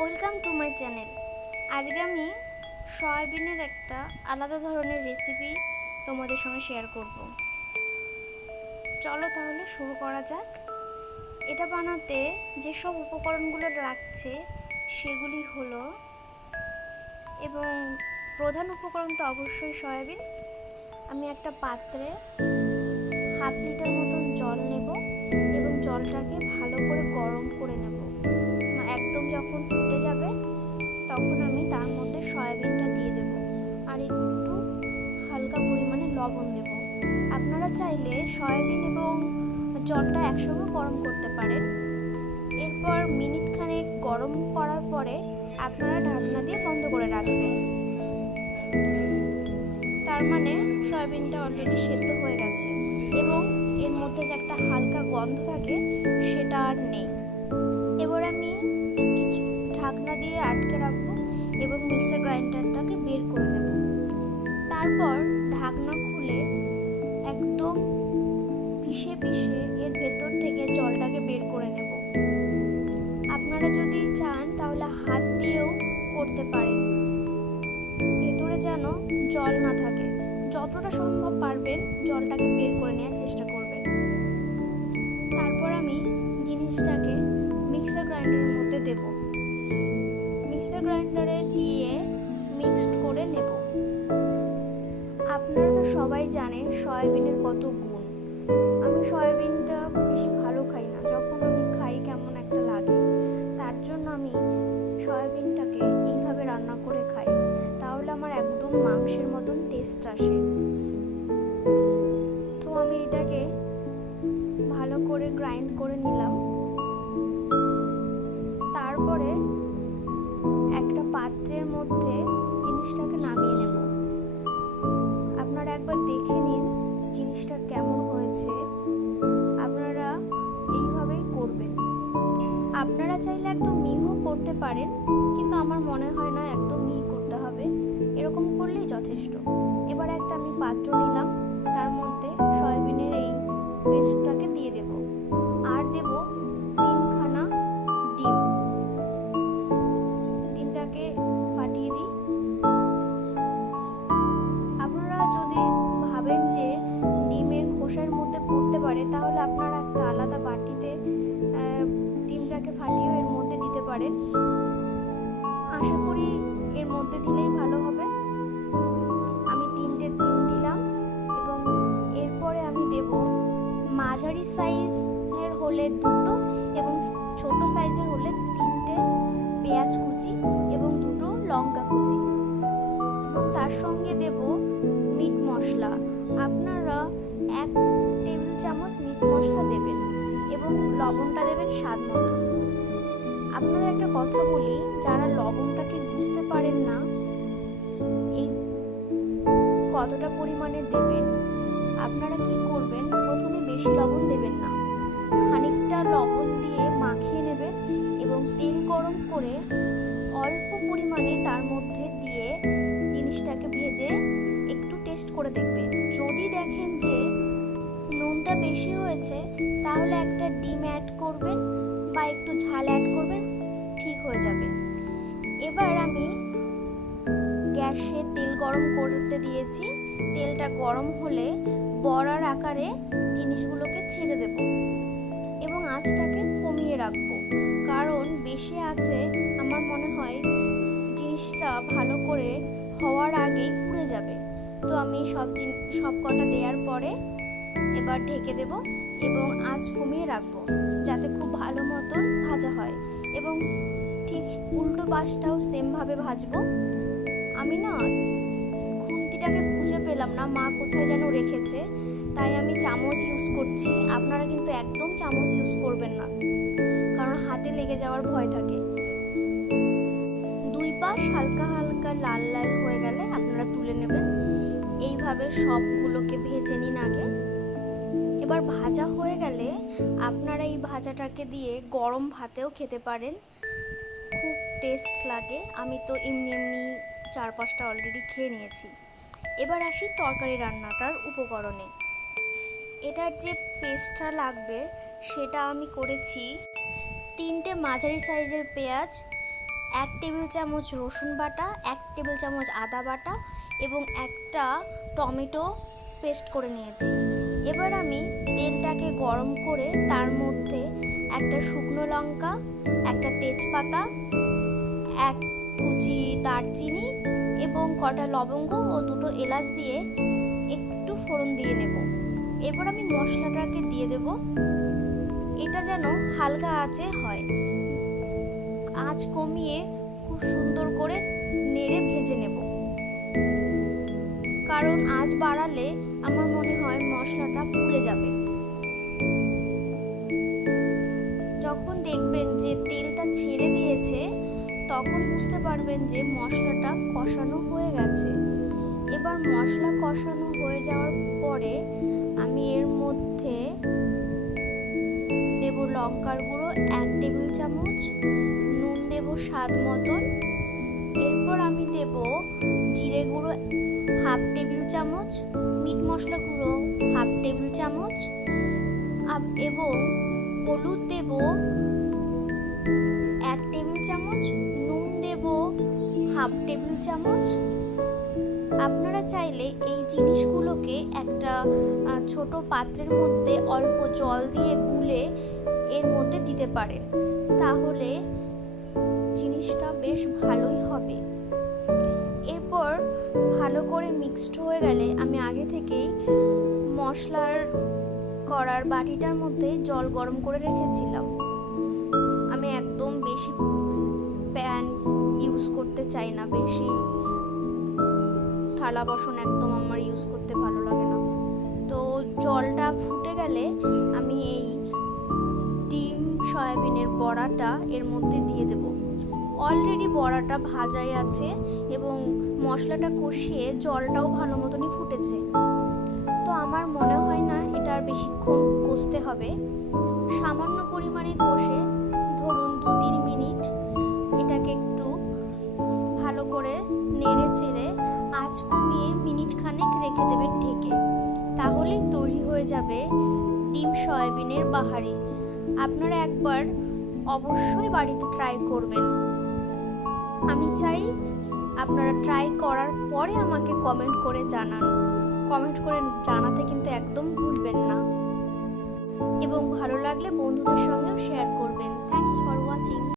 Welcome to my channel. আজকে আমি সয়াবিনের একটা আলাদা ধরনের রেসিপি তোমাদের সঙ্গে শেয়ার করব। চলো তাহলে শুরু করা যাক। এটা বানাতে যেসব উপকরণগুলো লাগছে সেগুলি হলো, এবং প্রধান উপকরণ তো অবশ্যই সয়াবিন। আমি একটা পাত্রে হাফ লিটার মতন জল নেব এবং জলটাকে ভালো করে গরম করে নেব। একদম যখন ফুটে যাবে তখন আমি তার মধ্যে সয়াবিনটা দিয়ে দেব আর একটু হালকা পরিমাণে লবণ দেব। আপনারা চাইলে সয়াবিন এবং জলটা একসঙ্গে গরম করতে পারেন। এরপর মিনিট খানেক গরম করার পরে আপনারা ঢাকনা দিয়ে বন্ধ করে রাখবেন। তার মানে সয়াবিনটা অলরেডি সেদ্ধ হয়ে গেছে এবং এর মধ্যে যে একটা হালকা গন্ধ থাকে সেটা আর নেই। এবার আমি কিছু ঢাকনা দিয়ে আটকে রাখবো এবং মিক্সার গ্রাইন্ডারটাকে বের করে নেব। তারপর ঢাকনা খুলে একদম পিষে পিষে এর ভেতর থেকে জলটাকে বের করে নেব। আপনারা যদি চান তাহলে হাত দিয়েও করতে পারেন, ভেতরে যেন জল না থাকে। যতটা সম্ভব পারবেন জলটাকে বের করে নেওয়ার চেষ্টা করবেন। তারপর আমি জিনিসটাকে মিক্সার গ্রাইন্ডারের মধ্যে দেব। মিক্সার গ্রাইন্ডারে দিয়ে মিক্সড করে নেব। আপনারা তো সবাই জানেন সয়াবিনের কত গুণ। আমি সয়াবিনটা বেশি ভালো খাই না, যখন আমি খাই কেমন একটা লাগে। তার জন্য আমি সয়াবিনটাকে এইভাবে রান্না করে খাই, তাহলে আমার একদম মাংসের মতন টেস্ট আসে। তো আমি এটাকে ভালো করে গ্রাইন্ড করে নিলাম। তারপরে একটা পাত্রের মধ্যে জিনিসটাকে নামিয়ে নেব। আপনারা একবার দেখে নিন জিনিসটা কেমন হয়েছে। আপনারা এইভাবেই করবেন। আপনারা চাইলে একদম মিহিও করতে পারেন, কিন্তু আমার মনে হয় না একদম মিহি করতে হবে, এরকম করলেই যথেষ্ট। এবার একটা আমি পাত্র নিলাম, তার মধ্যে সয়াবিনের এই পেস্টটাকে দিয়ে দেব আর দেব 3খানা ডিম। ডিমটাকে ফাটিয়ে দিই। আপনারা যদি ভাবেন যে ডিমের খোসার মধ্যে পড়তে পারে তাহলে আপনারা একটা আলাদা বাটিতে ডিমটাকে ফাটিয়েও এর মধ্যে দিতে পারেন। আশা করি এর মধ্যে দিলেই ভালো হবে। আমি 3টে ডিম দিলাম এবং এরপরে আমি দেব মাঝারি সাইজের হলে 2টো এবং ছোট সাইজের হলে 3টে পেঁয়াজ কুচি এবং 2টো লঙ্কা কুচি, এবং তার সঙ্গে দেব মিট মশলা। আপনারা 1 টেবিল চামচ মিট মশলা দেবেন এবং লবণটা দেবেন স্বাদ মতো। আপনারা একটা কথা বলি, যারা লবণটা ঠিক বুঝতে পারেন না এই কতটা পরিমাণে দেবেন, আপনারা কি করবেন, প্রথমে বেশি লবণ দেবেন না, খানিকটা লবণ দিয়ে মাখিয়ে নেবেন এবং তেল গরম করে অল্প পরিমাণে তার মধ্যে দিয়ে জিনিসটাকে ভেজে একটু টেস্ট করে দেখবেন। যদি দেখেন যে নুনটা বেশি হয়েছে তাহলে একটা ডিম অ্যাড করবেন বা একটু ঝাল অ্যাড করবেন, ঠিক হয়ে যাবে। এবার আমি গ্যাসে তেল গরম করতে দিয়েছি। তেলটা গরম হলে বড়ার আকারে জিনিসগুলোকে ছেড়ে দেব এবং আঁচটাকে কমিয়ে রাখবো, কারণ বেশি আঁচে আমার মনে হয় জিনিসটা ভালো করে হওয়ার আগেই পুড়ে যাবে। তো আমি সব কটা দেওয়ার পরে এবার ঢেকে দেব এবং আঁচ কমিয়ে রাখবো যাতে খুব ভালো মতন ভাজা হয়, এবং ঠিক উল্টো পাশটাও সেমভাবে ভাজবো। আমি না খুন্তিটাকে খুঁজে পেলাম না, মা কোথায় যেন রেখেছে, তাই আমি চামচ ইউজ করছি। আপনারা কিন্তু একদম চামচ ইউজ করবেন না, কারণ হাতে লেগে যাওয়ার ভয় থাকে। 2 পাশ হালকা হালকা লাল লাল হয়ে গেলে আপনারা তুলে নেবেন। এইভাবে সবগুলোকে ভেজে নিন আগে। এবার ভাজা হয়ে গেলে আপনারা এই ভাজাটাকে দিয়ে গরম ভাতেও খেতে পারেন, খুব টেস্ট লাগে। আমি তো এমনি 4-5টা অলরেডি খেয়ে নিয়েছি। এবার আসি তরকারি রান্নাটার উপকরণে। এটার যে পেস্টটা লাগবে সেটা আমি করেছি 3টে মাঝারি সাইজের পেঁয়াজ, 1 টেবিল চামচ রসুন বাটা, 1 টেবিল চামচ আদা বাটা এবং একটা টমেটো পেস্ট করে নিয়েছি। এবার আমি তেলটাকে গরম করে তার মধ্যে একটা শুকনো লঙ্কা, একটা তেজপাতা, 1 কুচি দারচিনি এবং কটা লবঙ্গ ও 2টো এলাচ দিয়ে একটু ফোড়ন দিয়ে নেব। এবার আমি মশলাটাকে দিয়ে দেব। এটা যেন হালকা আঁচে হয়, আঁচ কমিয়ে খুব সুন্দর করে নেড়ে ভেজে নেব, কারণ আঁচ বাড়ালে আমার মনে হয় মশলাটা পুড়ে যাবে। যখন দেখবেন যে তেলটা ছেড়ে দিয়েছে তখন বুঝতে পারবেন যে মশলাটা কষানো হয়ে গেছে। এবার মশলা কষানো হয়ে যাওয়ার পরে আমি এর মধ্যে দেব লঙ্কার গুঁড়ো 1 টেবিল চামচ, নুন দেব স্বাদ মতন, এরপর আমি দেব জিরে গুঁড়ো 1/2 টেবিল চামচ, মিট মশলা গুঁড়ো 1/2 টেবিল চামচ এবং হলুদ দেব 1 টেবিল চামচ, নুন দেব 1/2 টেবিল চামচ। আপনারা চাইলে এই জিনিসগুলোকে একটা ছোট পাত্রের মধ্যে অল্প জল দিয়ে গুলে এর মধ্যে দিতে পারেন, তাহলে জিনিসটা বেশ ভালোই হবে। এরপর ভালো করে মিক্সড হয়ে গেলে আমি আগে থেকেই মশলার করার বাটিটার মধ্যে জল গরম করে রেখেছিলাম। আমি একদম বেশি প্যান ইউজ করতে চাই না, বেশি থালা বাসন একদম আমার ইউজ করতে ভালো লাগে না। তো জলটা ফুটে গেলে আমি এই ডিম সয়াবিনের বড়াটা এর মধ্যে দিয়ে দেব। অলরেডি বড়াটা ভাজাই আছে এবং মশলাটা কষিয়ে জলটাও ভালো মতনই ফুটেছে। তো আমার মনে হয় না এটা আর বেশিক্ষণ কষতে হবে। সামান্য পরিমাণে কষে ধরুন 2-3 মিনিট এটাকে একটু ভালো করে নেড়ে চেড়ে আঁচ কমিয়ে মিনিট খানেক রেখে দেবেন ঢেকে, তাহলেই তৈরি হয়ে যাবে ডিম সয়াবিনের বাহারি। আপনারা একবার অবশ্যই বাড়িতে ট্রাই করবেন। আমি চাই আপনারা ট্রাই করার পরে আমাকে কমেন্ট করে জানান। কমেন্ট করে জানাতে কিন্তু একদম ভুলবেন না এবং ভালো লাগলে বন্ধুদের সঙ্গেও শেয়ার করবেন। Thanks for watching.